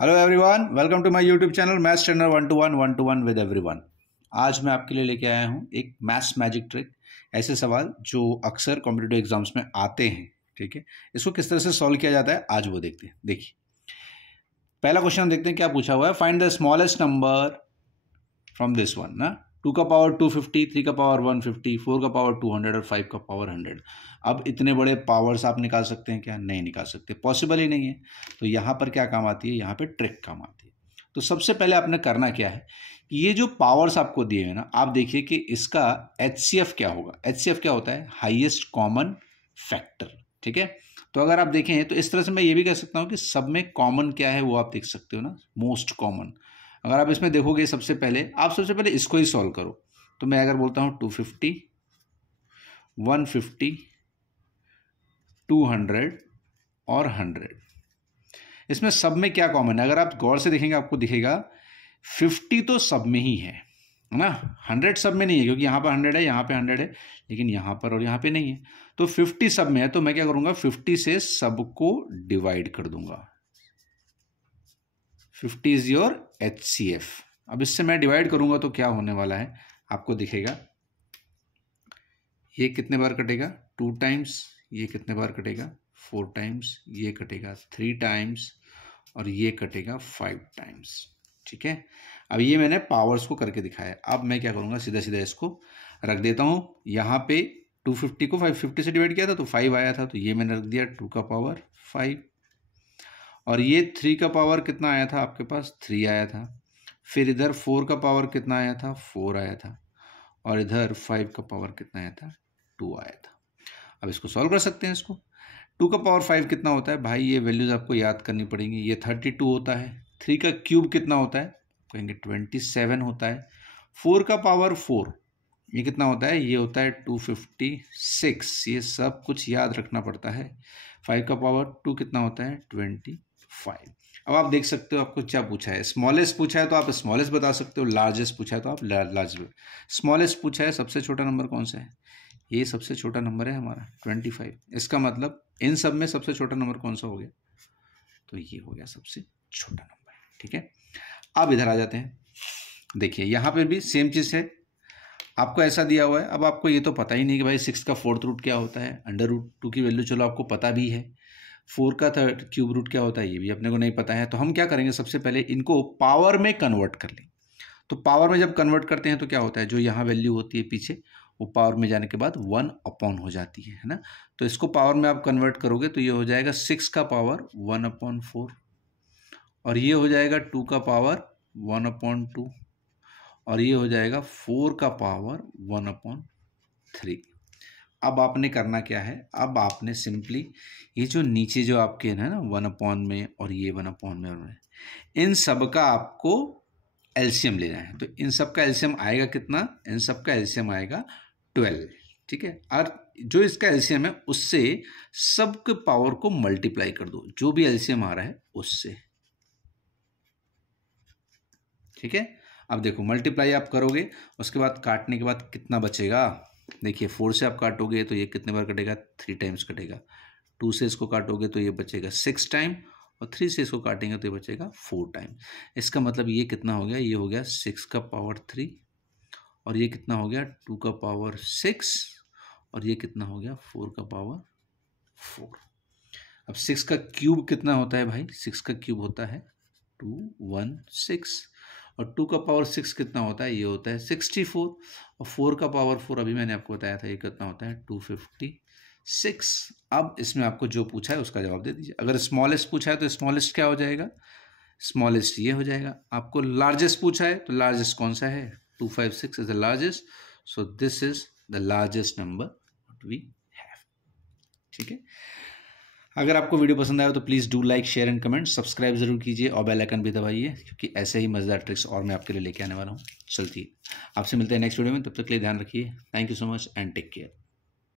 Hello everyone, welcome to my YouTube channel maths trainer 1 with everyone. आज मैं आपके लिए लेके आया हूँ एक मैथ्स मैजिक ट्रिक। ऐसे सवाल जो अक्सर कॉम्पिटिटिव एग्जाम्स में आते हैं, ठीक है, इसको किस तरह से सॉल्व किया जाता है आज वो देखते हैं। देखिए, पहला क्वेश्चन देखते हैं क्या पूछा हुआ है। Find the smallest number from this one ना। 2 का पावर 250, 3 का पावर 150, 4 का पावर 200 और 5 का पावर 100। अब इतने बड़े पावर्स आप निकाल सकते हैं क्या? नहीं निकाल सकते, पॉसिबल ही नहीं है। तो यहाँ पर क्या काम आती है? यहाँ पे ट्रिक काम आती है। तो सबसे पहले आपने करना क्या है कि ये जो पावर्स आपको दिए हैं ना, आप देखिए कि इसका HCF क्या होगा। HCF क्या होता है? हाईएस्ट कॉमन फैक्टर, ठीक है। तो अगर आप देखें तो इस तरह से मैं ये भी कह सकता हूँ कि सब में कॉमन क्या है वो आप देख सकते हो ना, मोस्ट कॉमन। अगर आप इसमें देखोगे सबसे पहले इसको ही सॉल्व करो। तो मैं अगर बोलता हूँ 250, 150, 200 और 100, इसमें सब में क्या कॉमन है? अगर आप गौर से देखेंगे आपको दिखेगा 50 तो सब में ही है ना। 100 सब में नहीं है, क्योंकि यहाँ पर 100 है, यहाँ पे 100 है, लेकिन यहाँ पर और यहाँ पे नहीं है। तो 50 सब में है, तो मैं क्या करूँगा, 50 से सबको डिवाइड कर दूंगा। 50 इज योर HCF। अब इससे मैं डिवाइड करूंगा तो क्या होने वाला है आपको दिखेगा। ये कितने बार कटेगा? 2 टाइम्स। ये कितने बार कटेगा? 4 टाइम्स। ये कटेगा 3 टाइम्स और ये कटेगा 5 टाइम्स, ठीक है। अब ये मैंने पावर्स को करके दिखाया। अब मैं क्या करूंगा, सीधा सीधा इसको रख देता हूं। यहाँ पे 250 को 550 से डिवाइड किया था तो 5 आया था, तो ये मैंने रख दिया 2 का पावर 5। और ये 3 का पावर कितना आया था आपके पास? 3 आया था। फिर इधर 4 का पावर कितना आया था? 4 आया था। और इधर 5 का पावर कितना आया था? 2 आया था। अब इसको सॉल्व कर सकते हैं। इसको 2 का पावर 5 कितना होता है भाई? ये वैल्यूज आपको याद करनी पड़ेंगी। ये 32 होता है। 3 का क्यूब कितना होता है? कहेंगे 27 होता है। 4 का पावर 4 ये कितना होता है? ये होता है 256। ये सब कुछ याद रखना पड़ता है। 5 का पावर 2 कितना होता है? 25। अब आप देख सकते हो आपको क्या पूछा है। स्मॉलेस्ट पूछा है तो आप स्मॉलेस्ट बता सकते हो, लार्जेस्ट पूछा है तो आप लार्ज। स्मॉलेस्ट पूछा है, सबसे छोटा नंबर कौन सा है? ये सबसे छोटा नंबर है हमारा 25। इसका मतलब इन सब में सबसे छोटा नंबर कौन सा हो गया? तो ये हो गया सबसे छोटा नंबर, ठीक है। अब इधर आ जाते हैं। देखिए यहाँ पे भी सेम चीज है, आपको ऐसा दिया हुआ है। अब आपको ये तो पता ही नहीं कि भाई 6 का 4th रूट क्या होता है। √2 की वैल्यू चलो आपको पता भी है। 4 का 3rd क्यूब रूट क्या होता है ये भी अपने को नहीं पता है। तो हम क्या करेंगे, सबसे पहले इनको पावर में कन्वर्ट कर लें। तो पावर में जब कन्वर्ट करते हैं तो क्या होता है, जो यहाँ वैल्यू होती है पीछे, वो पावर में जाने के बाद 1 हो जाती है ना। तो इसको पावर में आप कन्वर्ट करोगे तो ये हो जाएगा 6 का पावर 1/4 और ये हो जाएगा 2 का पावर 1/2 और ये हो जाएगा 4 का पावर 1/3। अब आपने करना क्या है, अब आपने सिंपली ये जो नीचे जो आपके है ना 1 में और ये 1 में, इन सब का आपको एलसीएम लेना है। तो इन सब का एलसीएम आएगा कितना? इन सब का एलसीएम आएगा 12, ठीक है। और जो इसका एलसीएम है उससे सबके पावर को मल्टीप्लाई कर दो, जो भी एलसीएम आ रहा है उससे, ठीक है। अब देखो मल्टीप्लाई आप करोगे, उसके बाद काटने के बाद कितना बचेगा? देखिए 4 से आप काटोगे तो ये कितने बार कटेगा? 3 टाइम्स कटेगा। 2 से इसको काटोगे तो ये बचेगा 6 टाइम और 3 से इसको काटेंगे तो ये बचेगा 4 टाइम। इसका मतलब ये कितना हो गया? ये हो गया 6 का पावर 3 और ये कितना हो गया? 2 का पावर 6 और ये कितना हो गया? 4 का पावर 4। अब 6 का क्यूब कितना होता है भाई? 6 का क्यूब होता है 216 और 2 का पावर 6 कितना होता है? ये होता है 64 और 4 का पावर 4 अभी मैंने आपको बताया था ये कितना होता है? 256। अब इसमें आपको जो पूछा है उसका जवाब दे दीजिए। अगर स्मॉलेस्ट पूछा है तो स्मॉलेस्ट क्या हो जाएगा? स्मॉलेस्ट ये हो जाएगा। आपको लार्जेस्ट पूछा है तो लार्जेस्ट कौन सा है? 256 is the largest, so this is the largest number what we have, ठीक है। अगर आपको वीडियो पसंद आया तो please do like, share and comment, subscribe जरूर कीजिए और बेल आइकन भी दबाइए, क्योंकि ऐसे ही मजेदार ट्रिक्स और मैं आपके लिए लेके आने वाला हूँ। चलती आपसे मिलते हैं नेक्स्ट वीडियो में, तब तक के लिए ध्यान रखिए। Thank you so much and take care.